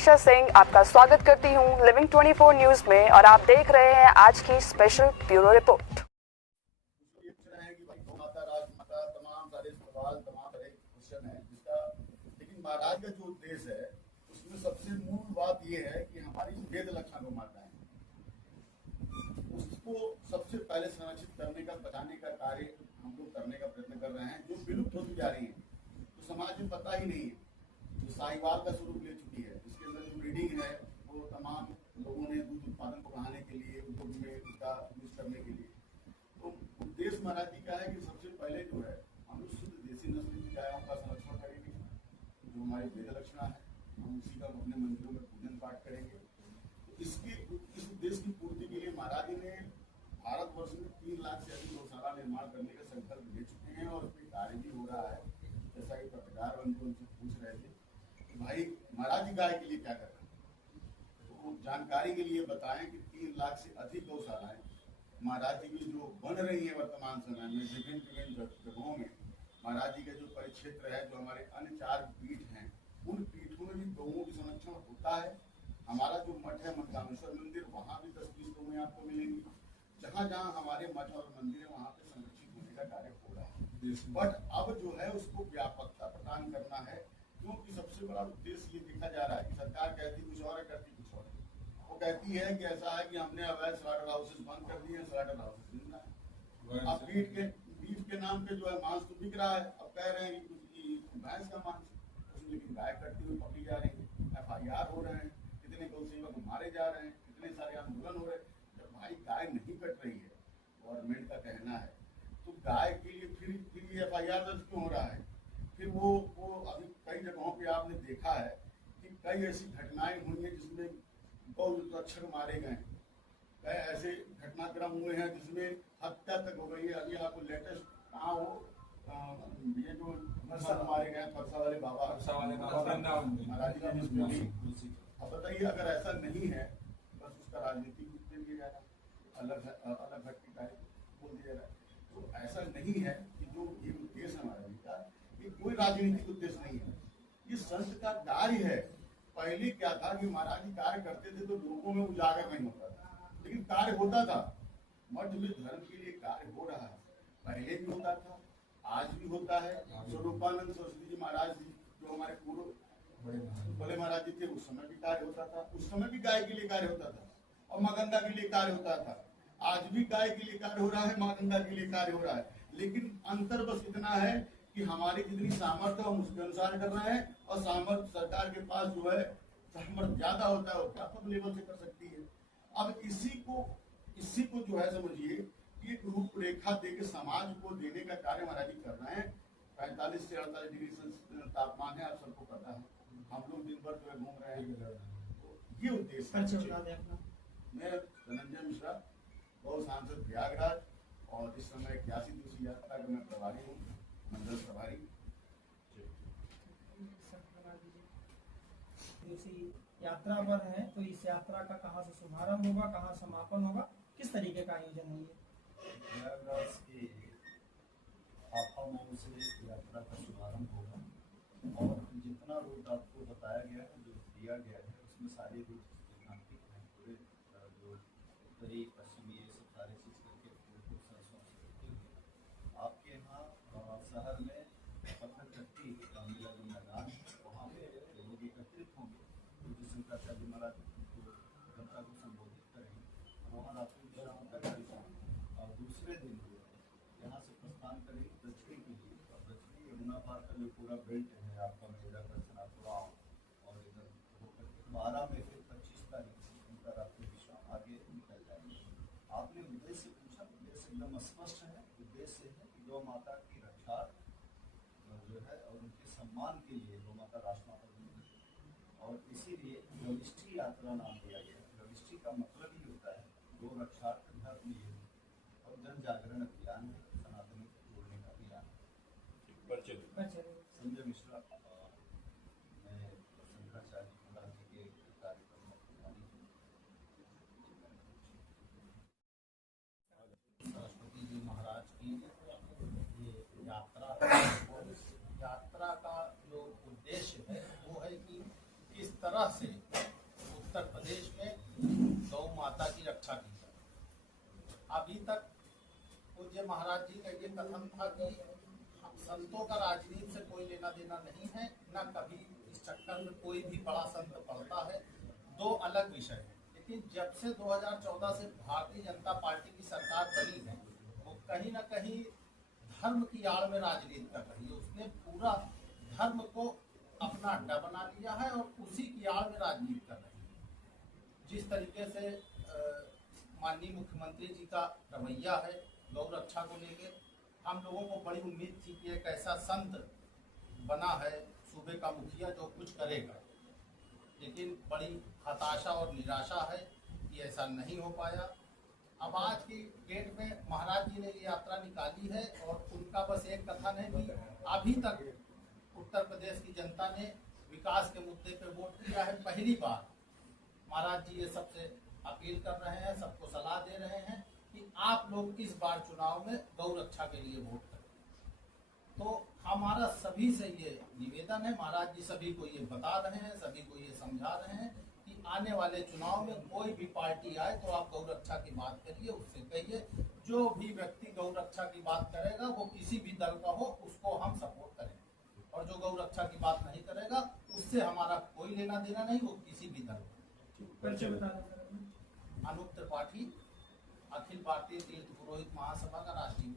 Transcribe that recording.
मनीषा सिंह आपका स्वागत करती हूं लिविंग 24 न्यूज में और आप देख रहे हैं आज की स्पेशल ब्यूरो रिपोर्ट। लेकिन महाराज का जो उद्देश्य है उसमें सबसे मूल बात यह है कि हमारी जो वेद लक्षण गौ माता है उसको सबसे पहले संरक्षित करने का, बचाने का कार्य हम लोग करने का प्रयत्न कर रहे हैं। जो विलुप्त होती जा रही है तो समाज में पता ही नहीं है, जो साहिवाल का स्वरूप ले चुकी है, इसके अंदर जो ब्रीडिंग है वो तमाम लोगों ने दूध उत्पादन को बढ़ाने के लिए, उद्योग में उसका यूज करने के लिए, तो उद्देश्य महाराज जी का है कि सबसे पहले जो है हम लोग शुद्ध देसी नस्ल की गायों का संरक्षण करेंगे, जो हमारी वेद लक्षणा है हम उसी का अपने मंदिरों में पूजन पाठ करेंगे। तो इस उद्देश्य की पूर्ति के लिए महाराज जी ने भारतवर्ष में 3 लाख से अधिक गौशाला निर्माण करने का संकल्प ले चुके हैं और उस पर कार्य भी हो रहा है। जैसा कि पत्रकार उनसे पूछ रहे थे कि भाई महाराज जी गाय के लिए क्या कर रहे हैं, तो जानकारी के लिए बताएं कि 3 लाख से अधिक गौशालाएं महाराज जी की जो बन रही है वर्तमान समय में विभिन्न जगहों में। महाराज जी का जो परिक्षेत्र है, जो हमारे अन्य 4 पीठ हैं, उन पीठों में भी गौओं की संरक्षण होता है। हमारा जो मठ है मनकामेश्वर मंदिर, वहाँ भी 10-20 गौएं आपको मिलेंगी। जहाँ जहाँ हमारे मठ और मंदिर है वहाँ पे संरक्षित होने का कार्य हो रहा है। बट अब जो है उसको व्यापकता प्रदान करना है, क्योंकि सबसे बड़ा उद्देश्य ये देखा जा रहा है कि सरकार कहती कुछ और है, करती कुछ और है। वो कहती है कि ऐसा है कि हमने अवैध स्लॉटर हाउसेस बंद कर दिए, स्लॉटर हाउसेस जिंदा है। अब बीफ के नाम पे जो है मांस तो बिक रहा है, अब कह रहे हैं कि भैंस का मांस, उसमें लेकिन गाय कटती हुई पकड़ी जा रही है, FIR हो रहे हैं, कितने गौ सेवक मारे जा रहे हैं, कितने सारे आंदोलन हो रहे हैं। जब भाई गाय नहीं कट रही है, गवर्नमेंट का कहना है, तो गाय के लिए फिर ये FIR दर्ज क्यों हो रहा है? फिर वो अभी कई जगहों पे आपने देखा है कि कई ऐसी घटनाएं हुई हैं जिसमें गौ रक्षक मारे गए, कई ऐसे घटनाक्रम हुए हैं जिसमें हत्या तक हो गई है। अभी आपको लेटेस्ट कहाँ हो, ये जो मारे गए फरसा वाले बाबा महाराज जी का, अब बताइए अगर ऐसा नहीं है बस उसका राजनीतिक रूप दे दिया जा रहा है, अलग हट के कार्य बोल दिया जा रहा है। तो ऐसा नहीं है कि जो ये उद्देश्य हमारा का, ये कोई राजनीतिक उद्देश्य नहीं है, ये संत का कार्य है। पहले क्या था कि महाराज जी कार्य करते थे तो लोगों में उजागर नहीं होता था, लेकिन कार्य होता था। मठ में धर्म के लिए कार्य हो रहा है, पहले भी होता था, आज भी होता है। स्वरूपानंद सरस्वती जी महाराज जी जो हमारे पूर्व बड़े महाराज जी थे, उस समय भी कार्य होता था, उस समय भी गाय के लिए कार्य होता था और मां गंगा के लिए कार्य होता था। आज भी गाय के लिए कार्य हो रहा है, मां गंगा के लिए कार्य हो रहा है, लेकिन अंतर बस इतना है कि हमारी जितनी सामर्थ्य हम उसके अनुसार कर रहे हैं, और सामर्थ्य सरकार के पास जो है सामर्थ्य ज्यादा होता है, वो व्यापक लेवल से कर सकती है। अब इसी को जो है समझिए कि एक रूपरेखा देकर समाज को देने का कार्य महाराज जी कर रहे हैं। 45 से 48 डिग्री तापमान है, आप सबको पता है, हम लोग दिन भर जो है घूम रहे हैं, तो ये उद्देश्य है। मैं धनंजय मिश्रा, गौ सांसद प्रयागराज, और इस समय 81 दूसरी यात्रा का मैं प्रभारी हूँ, मंडल प्रभारी। यात्रा पर है तो इस यात्रा का कहाँ से शुभारंभ होगा, कहाँ समापन होगा, किस तरीके का आयोजन है? प्रयागराज के आफा मऊ से यात्रा का शुभारंभ होगा, और जितना रूट आपको बताया गया है, जो दिया गया है, उसमें सारे रूट चिन्हांकित हैं। पूरे जो उत्तरी पश्चिमी ये सब सारे चीज करके आपके यहाँ शहर में पत्थरचट्टी का मेला जो मैदान है, वहाँ पे लोग एकत्रित होंगे, तो शंकराचार्य महाराज जनता को संबोधित करेंगे, वहाँ रात्रि विश्राम करेंगे, और दूसरे दिन यहाँ से प्रस्थान करेंगे दक्षिण के लिए, और दक्षिणी यमुना पार का जो पूरा बेल्ट है आपका मेला दर्शनापुरा और इधर होकर 12 में फिर 25 तारीख से उनका रात्रि विश्राम आगे निकल जाएंगे। आपने उद्देश्य पूछा, उद्देश्य एकदम स्पष्ट है। उद्देश्य है कि गौ माता की रक्षा जो है और उनके सम्मान के लिए गौ माता राष्ट्रमाता बनी, और इसीलिए गविष्ठी यात्रा नाम दिया गया। गविष्ठी का मतलब ही होता है गौ रक्षा धर्म ये, और जन जागरण अभियान है, सनातनी को जोड़ने का अभियान। संजय मिश्रा, मैं शंकराचार्य महाराज जी के कार्यक्रम में सरस्वती जी महाराज की ये यात्रा का जो उद्देश्य है वो है कि किस तरह से पूज्य महाराज जी का ये कथन था कि संतों का राजनीति से कोई लेना देना नहीं है, न कभी इस चक्कर में कोई भी बड़ा संत पड़ता है, दो अलग विषय है। लेकिन जब से 2014 से भारतीय जनता पार्टी की सरकार बनी है, वो कहीं न कहीं धर्म की आड़ में राजनीति कर रही है। उसने पूरा धर्म को अपना अड्डा बना लिया है और उसी की आड़ में राजनीति कर रही है। जिस तरीके से माननीय मुख्यमंत्री जी का रवैया है गौ रक्षा को लेके, हम लोगों को बड़ी उम्मीद थी कि एक ऐसा संत बना है सूबे का मुखिया जो कुछ करेगा, लेकिन बड़ी हताशा और निराशा है कि ऐसा नहीं हो पाया। अब आज की डेट में महाराज जी ने ये यात्रा निकाली है और उनका बस एक कथन है कि अभी तक उत्तर प्रदेश की जनता ने विकास के मुद्दे पे वोट किया है। पहली बार महाराज जी ये सबसे अपील कर रहे हैं, सबको सलाह दे रहे हैं कि आप लोग इस बार चुनाव में गौ रक्षा के लिए वोट करें। तो हमारा सभी से ये निवेदन है, महाराज जी सभी को ये बता रहे हैं, सभी को ये समझा रहे हैं कि आने वाले चुनाव में कोई भी पार्टी आए तो आप गौ रक्षा की बात करिए, उससे कहिए जो भी व्यक्ति गौ रक्षा की बात करेगा वो किसी भी दल का हो, उसको हम सपोर्ट करेंगे, और जो गौ रक्षा की बात नहीं करेगा उससे हमारा कोई लेना देना नहीं, वो किसी भी दल का। अनूप त्रिपाठी, अखिल भारतीय तीर्थ पुरोहित महासभा का राष्ट्रीय